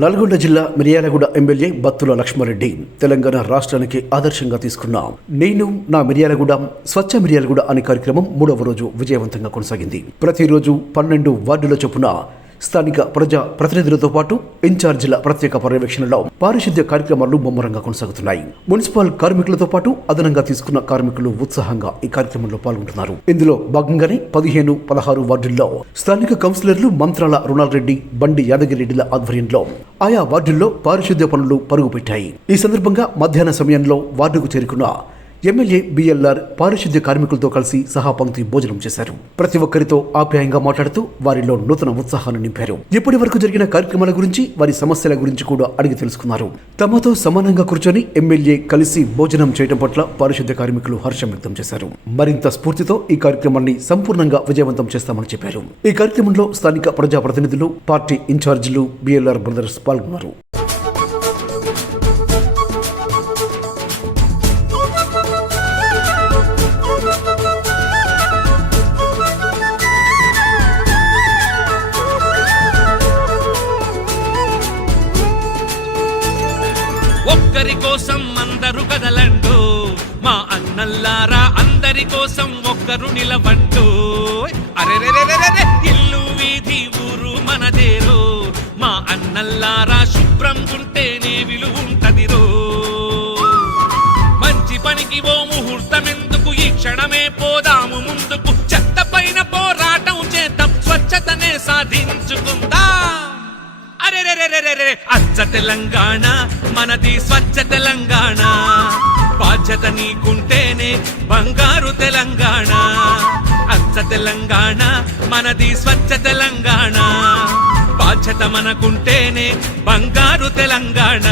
నల్గొండ జిల్లా మిర్యాలగూడ ఎమ్మెల్యే బత్తుల లక్ష్మారెడ్డి తెలంగాణ రాష్ట్రానికి ఆదర్శంగా తీసుకున్న నేను నా మిర్యాలగూడ స్వచ్ఛ మిర్యాలగూడ అనే కార్యక్రమం మూడవ రోజు విజయవంతంగా కొనసాగింది. ప్రతిరోజు పన్నెండు వార్డుల చొప్పున స్థానిక ప్రజా ప్రతినిధులతో పాటు ఇన్ఛార్జీల ప్రత్యేక పర్యవేక్షణలో పారిశుద్ధ్య కార్యక్రమాలు ముమ్మరంగా కొనసాగుతున్నాయి. మున్సిపల్ కార్మికులతో పాటు అదనంగా తీసుకున్న కార్మికులు ఉత్సాహంగా ఈ కార్యక్రమంలో పాల్గొంటున్నారు. ఇందులో భాగంగానే పదిహేను పదహారు వార్డుల్లో స్థానిక కౌన్సిలర్లు మంత్రాల రుణాల్ రెడ్డి బండి యాదగిరెడ్డిల ఆధ్వర్యంలో ఆయా వార్డుల్లో పారిశుద్ధ్య పనులు పరుగుపెట్టాయి. ఈ సందర్భంగా మధ్యాహ్న సమయంలో వార్డుకు చేరుకున్న ఎమ్మెల్యే బిఎల్ఆర్ పారిశుద్ధ్య కార్మికులతో కలిసి సహాపంక్తి భోజనం చేశారు. ప్రతి ఒక్కరితో ఆప్యాయంగా మాట్లాడుతూ వారిలో నూతన ఉత్సాహాన్ని నింపారు. ఇప్పటి వరకు జరిగిన కార్యక్రమాల గురించి వారి సమస్యల గురించి కూడా అడిగి తెలుసుకున్నారు. తమతో సమానంగా కూర్చొని ఎమ్మెల్యే కలిసి భోజనం చేయడం పట్ల పారిశుద్ధ్య కార్మికులు హర్షం వ్యక్తం చేశారు. మరింత స్ఫూర్తితో ఈ కార్యక్రమాన్ని సంపూర్ణంగా విజయవంతం చేస్తామని చెప్పారు. ఈ కార్యక్రమంలో స్థానిక ప్రజాప్రతినిధులు పార్టీ ఇన్ఛార్జీలు బిఎల్ఆర్ బ్రదర్స్ పాల్గొన్నారు. అందరు కదలండు మా అన్నల్లారా అందరి కోసం ఒక్కరు నిలవండు అరే ఇల్లు వీధి ఊరు మనదేరు. మా అన్నల్లారా శుభ్రం ఉంటేనే విలువ ఉంటదిరో మంచి పనికి ఓ ముహూర్తం ఎందుకు ఈ క్షణమే పోదాము ముందుకు. చెత్త పైన పోరాటం చేద్దాం స్వచ్ఛతనే సాధించుకుందా. అరెరెరెరెరెరె అచ్చ తెలంగాణ మనది స్వచ్ఛ తెలంగాణ. బాధ్యత నీకుంటేనే బంగారు తెలంగాణ. అచ్చ తెలంగాణ మనది స్వచ్ఛ తెలంగాణ. బాధ్యత మనకుంటేనే బంగారు తెలంగాణ.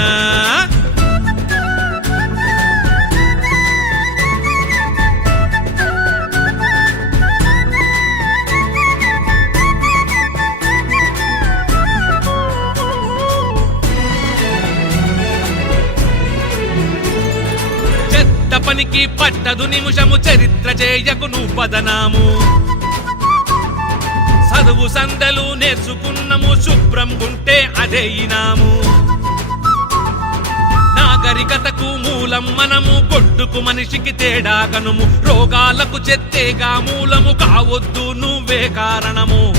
చెత్త పట్టదు నిమిషము చరిత్ర చేయకు నువ్వు పదనాము. చదువు సందలు నేర్చుకున్నము శుభ్రం ఉంటే అదే ఇనాము. నాగరికతకు మూలం మనము కొట్టుకు మనిషికి తేడా కనుము. రోగాలకు చెత్తేగా మూలము కావద్దు నువ్వే కారణము.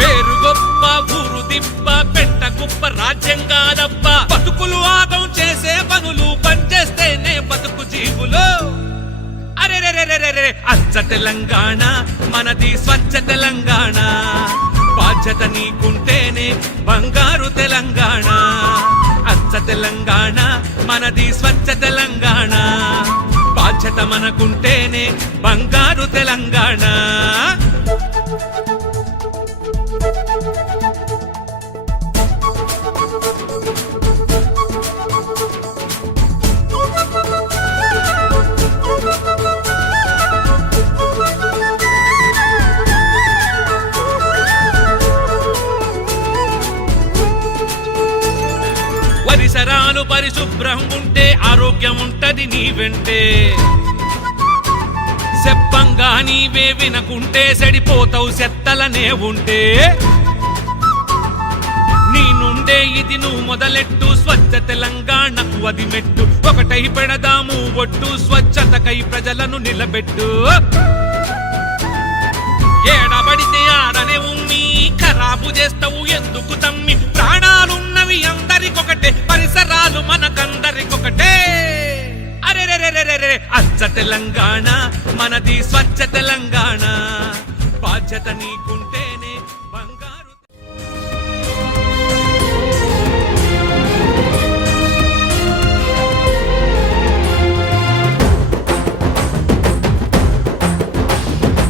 పేరు గొప్ప ఊరు దిప్ప పెట్ట గొప్ప రాజ్యంగాదబ్బ బతుకులు ఆగం చేసే పనులు పనిచేస్తేనే బతుకు జీవులు. అరెరెరెరెరెరె అచ్చ తెలంగాణ మనది స్వచ్ఛ తెలంగాణ. బాధ్యత నీకుంటేనే బంగారు తెలంగాణ. అచ్చ తెలంగాణ మనది స్వచ్ఛ తెలంగాణ. బాధ్యత మనకుంటేనే బంగారు తెలంగాణ. పరిశుభ్రం ఉంటే ఆరోగ్యం ఉంటది నీ వెంటే. చెప్పంగా నీవే వినకుంటే సెడిపోతావు సెత్తలనే ఉంటే. నీ నుండే ఇది నువ్వు మొదలెట్టు స్వచ్ఛ తెలంగాణకు అది మెట్టు. ఒకటై పెడదాము ఒట్టు స్వచ్ఛతకై ప్రజలను నిలబెట్టు. ఏడబడితే ఆడనే ఉమ్మి ఖరాబు చేస్తావు ఎందుకు తమ్మి? ప్రాణాలున్నవి అందరికొకటే పరిసరాలు మనకందరికొకటే. అరెరెరెరెరెరె అచ్చ తెలంగాణ మనది స్వచ్ఛ తెలంగాణ. బాధ్యత నీకుంటేనే బంగారు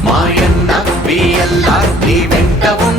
మాయన్న బిఎల్ఆర్ నీ వెంట ఉన్న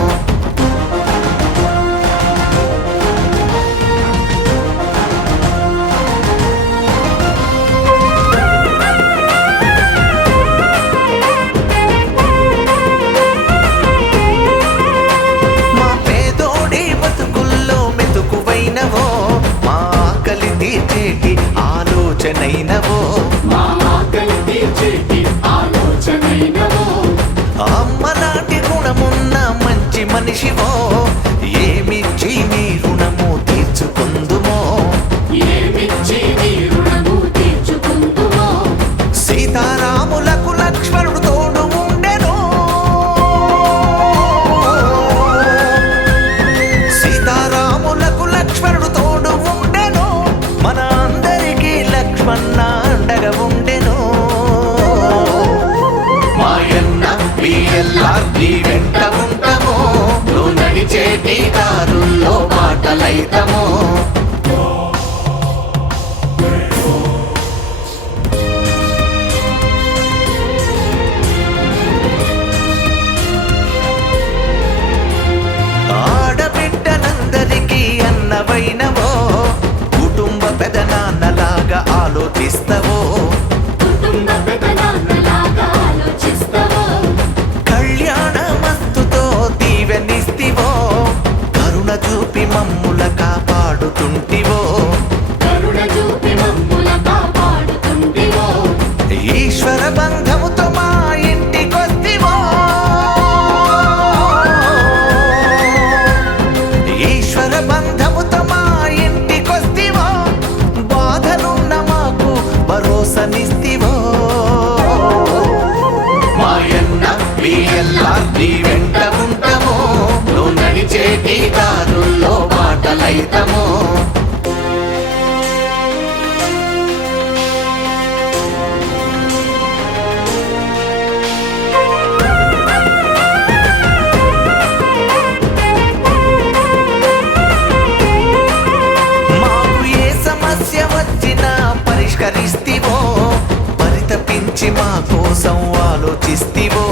మనిషివో ఏమిచ్చి నీ రుణము తీర్చుకుందుమో? సీతారాములకు లక్ష్మణుడు తోడు ఉండెను. సీతారాములకు లక్ష్మణుడు తోడు ఉండెను. మన అందరికీ లక్ష్మణ అండగా ఉండెను. మాయన్న నీ వెంట నువ్వు నడిచేటి దారుల్లో బాటలైతమో ఆడబిడ్డనందరికీ అన్నవైనవో. కుటుంబ పెదనాన్నలాగా ఆలోచిస్తా భరోసనిస్తివో మాయన్న బిఎల్ఆర్ నీ వెంట ఉంటామో? నువ్వు నడిచేటి దారుల్లో పాటలైతమో? కోసం ఆలోచిస్తివో.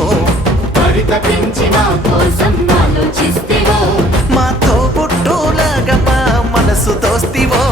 పరితపించి మా కోసం ఆలోచిస్తేవో. మాతో పుట్టులాగా మా మనసు దోస్తివో